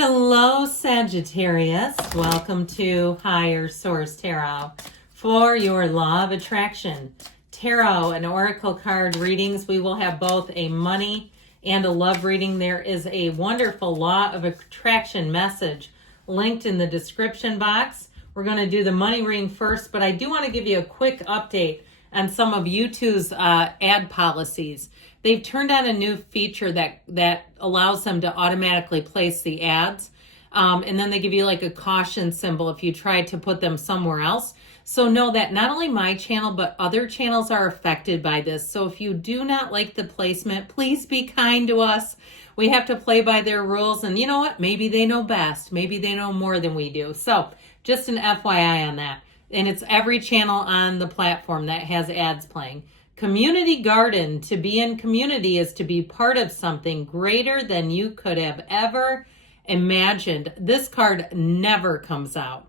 Hello, Sagittarius. Welcome to Higher Source Tarot for your Law of Attraction Tarot and Oracle card readings. We will have both a money and a love reading. There is a wonderful Law of Attraction message linked in the description box. We're going to do the money reading first, but I do want to give you a quick update on some of YouTube's ad policies. They've turned on a new feature that allows them to automatically place the ads. And then they give you like a caution symbol if you try to put them somewhere else. So know that not only my channel, but other channels are affected by this. So if you do not like the placement, please be kind to us. We have to play by their rules. And you know what? Maybe they know best. Maybe they know more than we do. So just an FYI on that. And it's every channel on the platform that has ads playing. Community garden. To be in community is to be part of something greater than you could have ever imagined. This card never comes out,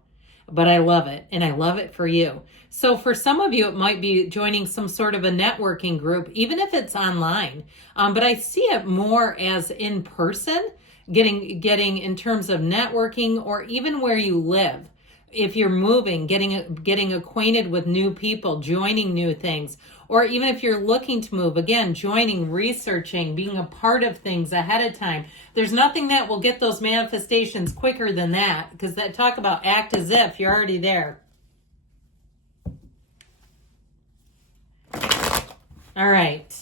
but I love it, and I love it for you. So for some of you, it might be joining some sort of a networking group, even if it's online. But I see it more as in person, getting in terms of networking, or even where you live. If you're moving, getting acquainted with new people, joining new things, or even if you're looking to move, again, joining, researching, being a part of things ahead of time. There's nothing that will get those manifestations quicker than that, because that talk about act as if you're already there. All right.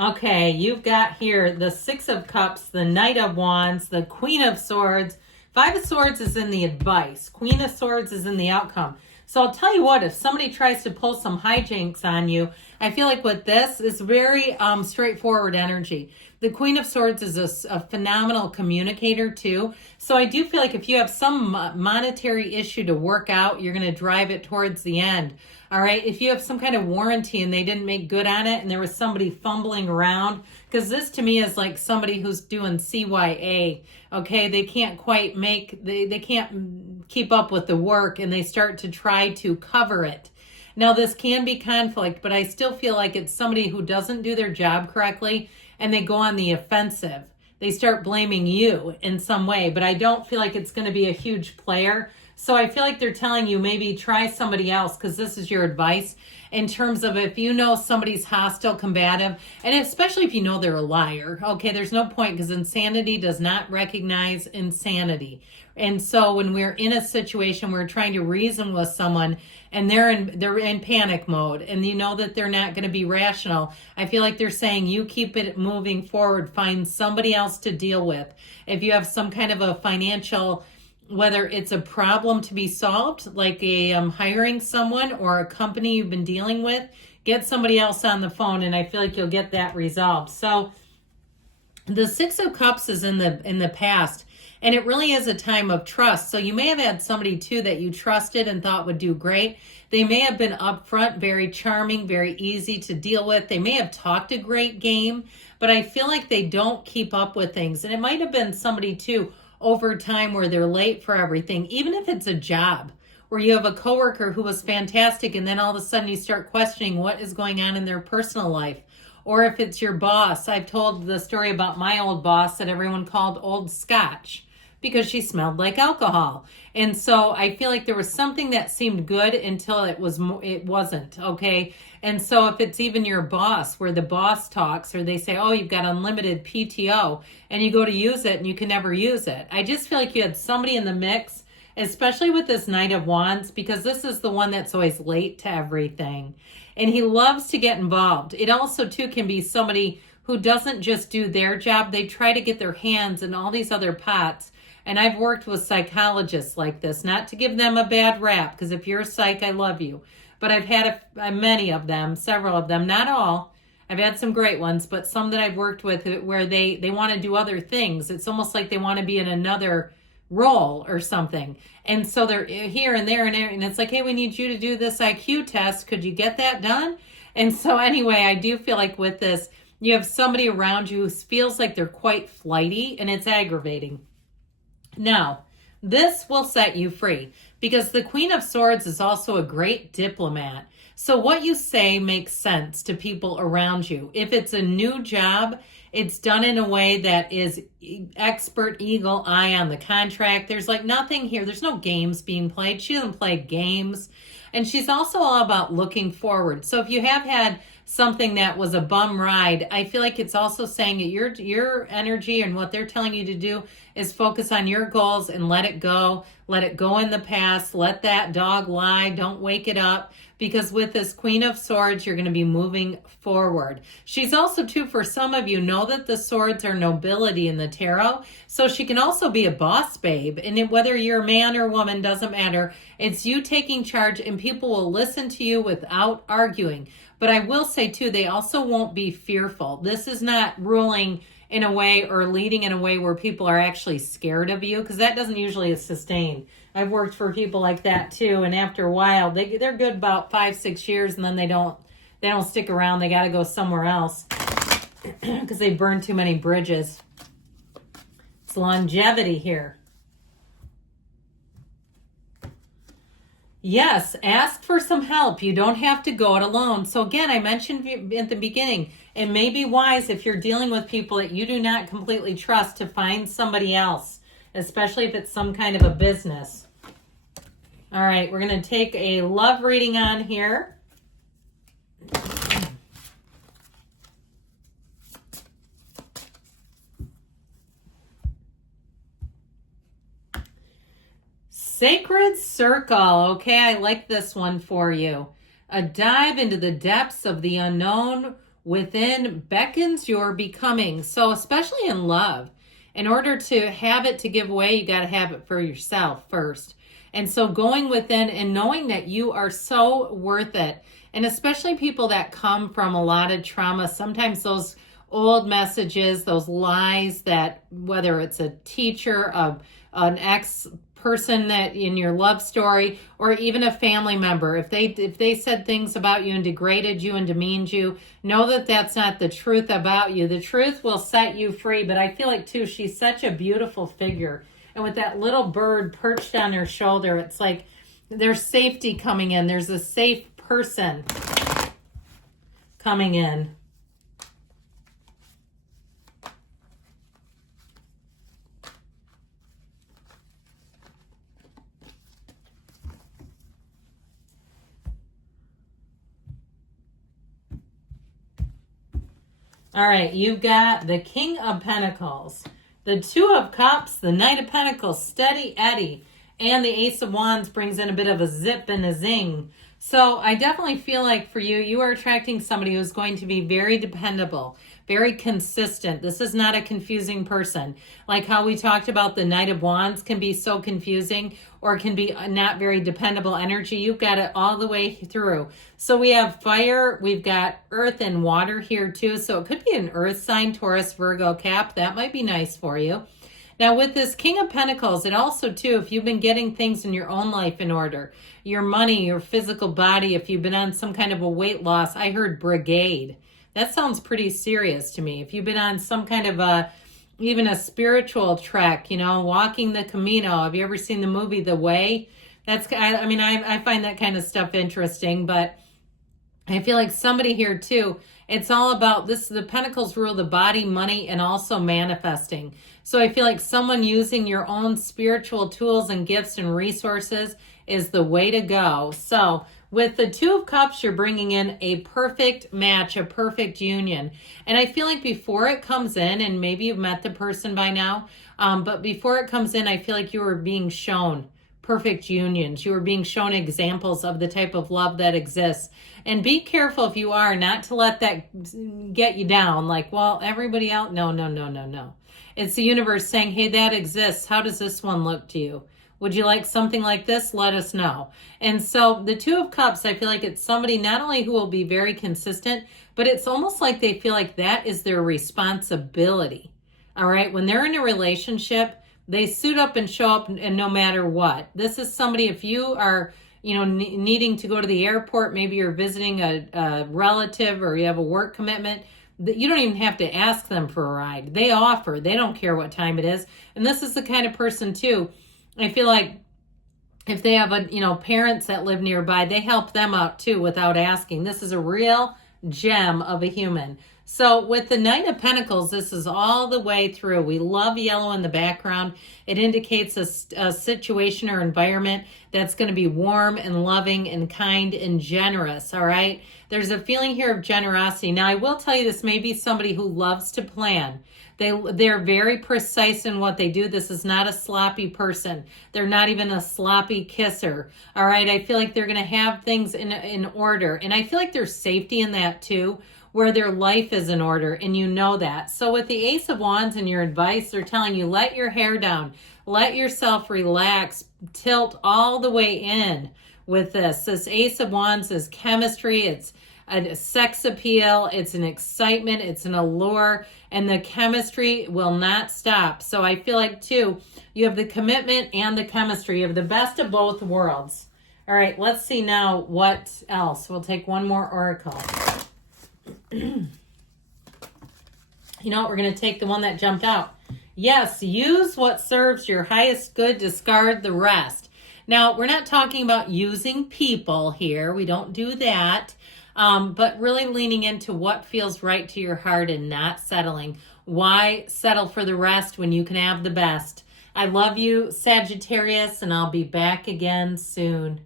Okay, you've got here the Six of Cups, the Knight of Wands, the Queen of Swords. Five of Swords is in the advice. Queen of Swords is in the outcome. So I'll tell you what, if somebody tries to pull some hijinks on you, I feel like with this is very straightforward energy. The Queen of Swords is a phenomenal communicator too. So I do feel like if you have some monetary issue to work out, you're going to drive it towards the end. All right. If you have some kind of warranty and they didn't make good on it and there was somebody fumbling around, because this to me is like somebody who's doing CYA. Okay. They can't quite they can't keep up with the work and they start to try to cover it. Now, this can be conflict, but I still feel like it's somebody who doesn't do their job correctly and they go on the offensive. They start blaming you in some way, but I don't feel like it's going to be a huge player. So I feel like they're telling you maybe try somebody else, because this is your advice in terms of if you know somebody's hostile, combative, and especially if you know they're a liar. Okay, there's no point, because insanity does not recognize insanity. And so when we're in a situation where we're trying to reason with someone and they're in panic mode and you know that they're not going to be rational, I feel like they're saying you keep it moving forward, find somebody else to deal with. If you have some kind of a financial, whether it's a problem to be solved, like hiring someone or a company you've been dealing with, get somebody else on the phone, and I feel like you'll get that resolved. So the Six of Cups is in the past, and it really is a time of trust. So you may have had somebody too that you trusted and thought would do great. They may have been upfront, very charming, very easy to deal with. They may have talked a great game, but I feel like they don't keep up with things. And it might have been somebody too over time where they're late for everything, even if it's a job where you have a coworker who was fantastic and then all of a sudden you start questioning what is going on in their personal life. Or if it's your boss. I've told the story about my old boss that everyone called Old Scotch because she smelled like alcohol. And so I feel like there was something that seemed good until it wasn't, okay? And so if it's even your boss, where the boss talks or they say, oh, you've got unlimited PTO, and you go to use it and you can never use it. I just feel like you had somebody in the mix, especially with this Knight of Wands, because this is the one that's always late to everything. And he loves to get involved. It also too can be somebody who doesn't just do their job. They try to get their hands in all these other pots. And I've worked with psychologists like this, not to give them a bad rap, because if you're a psych, I love you. But I've had many of them, several of them, not all. I've had some great ones, but some that I've worked with where they want to do other things. It's almost like they want to be in another role or something. And so they're here and there, and it's like, hey, we need you to do this IQ test. Could you get that done? And so anyway, I do feel like with this, you have somebody around you who feels like they're quite flighty, and it's aggravating. Now, This will set you free because the Queen of Swords is also a great diplomat. So what you say makes sense to people around you. If it's a new job, it's done in a way that is expert eagle eye on the contract. There's like nothing here. There's no games being played. She doesn't play games. And she's also all about looking forward. So if you have had something that was a bum ride, I feel like it's also saying that your energy and what they're telling you to do is focus on your goals and let it go. Let it go in the past. Let that dog lie. Don't wake it up. Because with this Queen of Swords, you're going to be moving forward. She's also, too, for some of you, know that the swords are nobility in the tarot. So she can also be a boss babe. And whether you're a man or woman, doesn't matter. It's you taking charge, and people will listen to you without arguing. But I will say, too, they also won't be fearful. This is not ruling in a way or leading in a way where people are actually scared of you, because that doesn't usually sustain. I've worked for people like that too, and after a while, they're good about 5-6 years, and then they don't stick around. They got to go somewhere else because they burned too many bridges. It's longevity here. Yes, ask for some help. You don't have to go it alone. So again, I mentioned at the beginning, it may be wise if you're dealing with people that you do not completely trust to find somebody else, especially if it's some kind of a business. All right, we're going to take a love reading on here. Sacred Circle. Okay, I like this one for you. A dive into the depths of the unknown within beckons your becoming. So especially in love, in order to have it to give away, you got to have it for yourself first. And so going within and knowing that you are so worth it. And especially people that come from a lot of trauma, sometimes those old messages, those lies that, whether it's a teacher, an ex-person that in your love story, or even a family member, if they said things about you and degraded you and demeaned you, know that that's not the truth about you. The truth will set you free. But I feel like too, she's such a beautiful figure, and with that little bird perched on her shoulder, it's like there's safety coming in. There's a safe person coming in. All right, you've got the King of Pentacles, the Two of Cups, the Knight of Pentacles, Steady Eddie, and the Ace of Wands brings in a bit of a zip and a zing. So I definitely feel like for you, you are attracting somebody who's going to be very dependable, very consistent. This is not a confusing person. Like how we talked about the Knight of Wands can be so confusing, or can be not very dependable energy. You've got it all the way through. So we have fire, we've got earth and water here too. So it could be an earth sign, Taurus, Virgo, Cap. That might be nice for you. Now with this King of Pentacles, it also too, if you've been getting things in your own life in order, your money, your physical body, if you've been on some kind of a weight loss, I heard brigade. That sounds pretty serious to me. If you've been on some kind of even a spiritual trek, walking the Camino. Have you ever seen the movie The Way? I find that kind of stuff interesting, but I feel like somebody here too, it's all about this. The Pentacles rule the body, money, and also manifesting. So I feel like someone using your own spiritual tools and gifts and resources is the way to go. So with the Two of Cups, you're bringing in a perfect match, a perfect union. And I feel like before it comes in, and maybe you've met the person by now, but before it comes in, I feel like you were being shown perfect unions. You were being shown examples of the type of love that exists. And be careful if you are, not to let that get you down. Like, well, everybody else, no. It's the universe saying, hey, that exists. How does this one look to you? Would you like something like this? Let us know. And so the Two of Cups, I feel like it's somebody not only who will be very consistent, but it's almost like they feel like that is their responsibility. All right. When they're in a relationship, they suit up and show up, and no matter what. This is somebody, if you are, needing to go to the airport, maybe you're visiting a relative or you have a work commitment, you don't even have to ask them for a ride. They offer. They don't care what time it is. And this is the kind of person too, I feel like if they have parents that live nearby, they help them out too without asking. This is a real gem of a human. So with the Knight of Pentacles, this is all the way through. We love yellow in the background. It indicates a situation or environment that's going to be warm and loving and kind and generous, all right? There's a feeling here of generosity. Now, I will tell you, this may be somebody who loves to plan. They're very precise in what they do. This is not a sloppy person. They're not even a sloppy kisser. All right. I feel like they're going to have things in order. And I feel like there's safety in that too, where their life is in order. And you know that. So with the Ace of Wands and your advice, they're telling you, let your hair down, let yourself relax, tilt all the way in with this. This Ace of Wands is chemistry. It's a sex appeal, it's an excitement, it's an allure, and the chemistry will not stop. So I feel like too, you have the commitment and the chemistry. You have the best of both worlds. All right, let's see now what else. We'll take one more oracle. You know what? We're going to take the one that jumped out. Yes, use what serves your highest good, discard the rest. Now, we're not talking about using people here. We don't do that. But really leaning into what feels right to your heart and not settling. Why settle for the rest when you can have the best? I love you, Sagittarius, and I'll be back again soon.